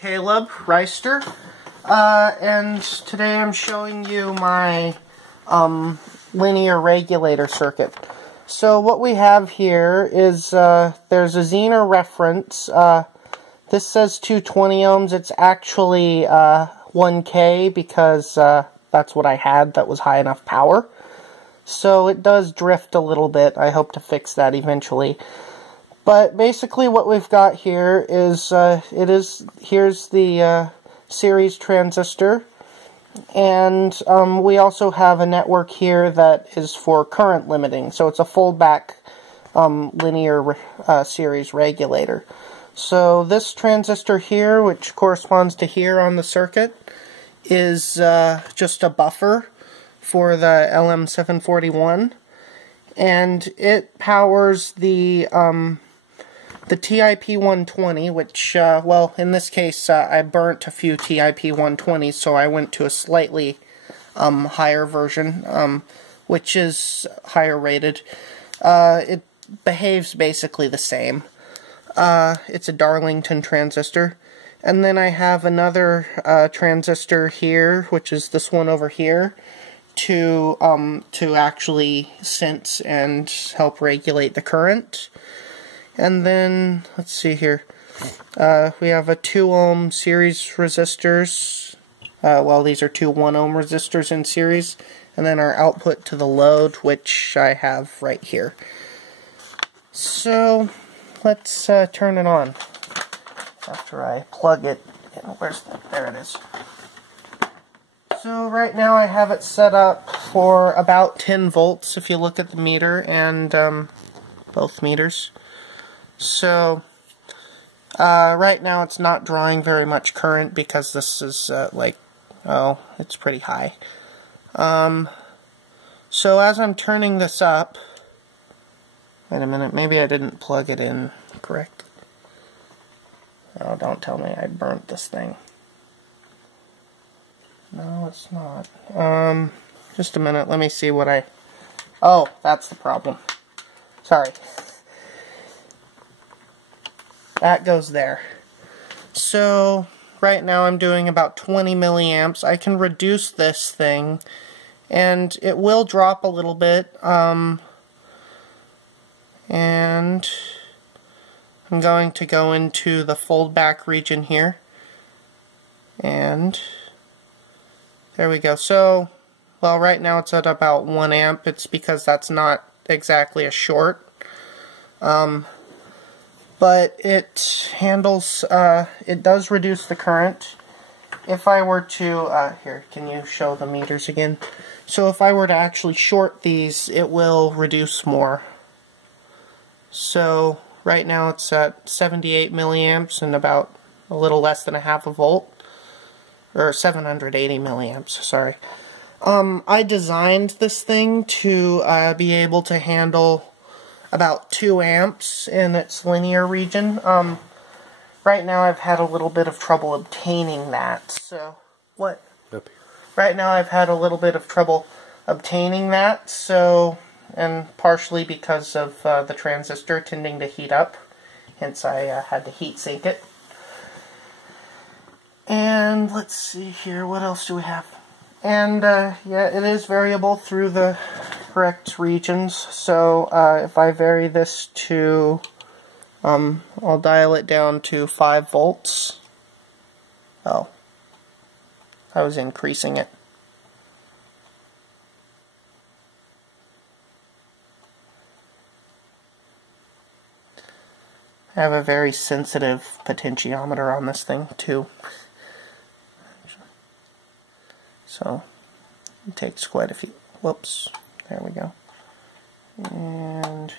Caleb Reister, and today I'm showing you my linear regulator circuit. So what we have here is there's a Zener reference. This says 220 ohms. It's actually 1K because that's what I had that was high enough power. So it does drift a little bit. I hope to fix that eventually. But basically what we've got here is, here's the series transistor, and we also have a network here that is for current limiting, so it's a foldback linear series regulator. So this transistor here, which corresponds to here on the circuit, is just a buffer for the LM741, and it powers the TIP120, which, well, in this case, I burnt a few TIP120s, so I went to a slightly higher version, which is higher rated. It behaves basically the same. It's a Darlington transistor. And then I have another transistor here, which is this one over here, to actually sense and help regulate the current. And then, let's see here, we have a 2 ohm series resistors. Well, these are two 1 ohm resistors in series. And then our output to the load, which I have right here. So, let's turn it on after I plug it in. There it is. So right now I have it set up for about 10 volts if you look at the meter and both meters. So, right now it's not drawing very much current because this is, it's pretty high. So as I'm turning this up, wait a minute, maybe I didn't plug it in correctly. Oh, don't tell me I burnt this thing. No, it's not. Just a minute, let me see what oh, that's the problem. Sorry. That goes there. So, right now I'm doing about 20 milliamps. I can reduce this thing, and it will drop a little bit. And I'm going to go into the foldback region here. And there we go. So, well, right now it's at about 1 amp. It's because that's not exactly a short. But it handles, it does reduce the current. If I were to, here, can you show the meters again? So if I were to actually short these, it will reduce more. So right now it's at 78 milliamps and about a little less than a half a volt. Or 780 milliamps, sorry. I designed this thing to be able to handle about 2 amps in its linear region. Right now I've had a little bit of trouble obtaining that, so, what? Up here. Right now I've had a little bit of trouble obtaining that, so, and partially because of the transistor tending to heat up, hence I had to heat sink it. And let's see here, what else do we have? And, yeah, it is variable through the correct regions, so if I vary this to, I'll dial it down to 5 volts. Oh, I was increasing it. I have a very sensitive potentiometer on this thing, too. So, it takes quite a few, whoops, there we go. And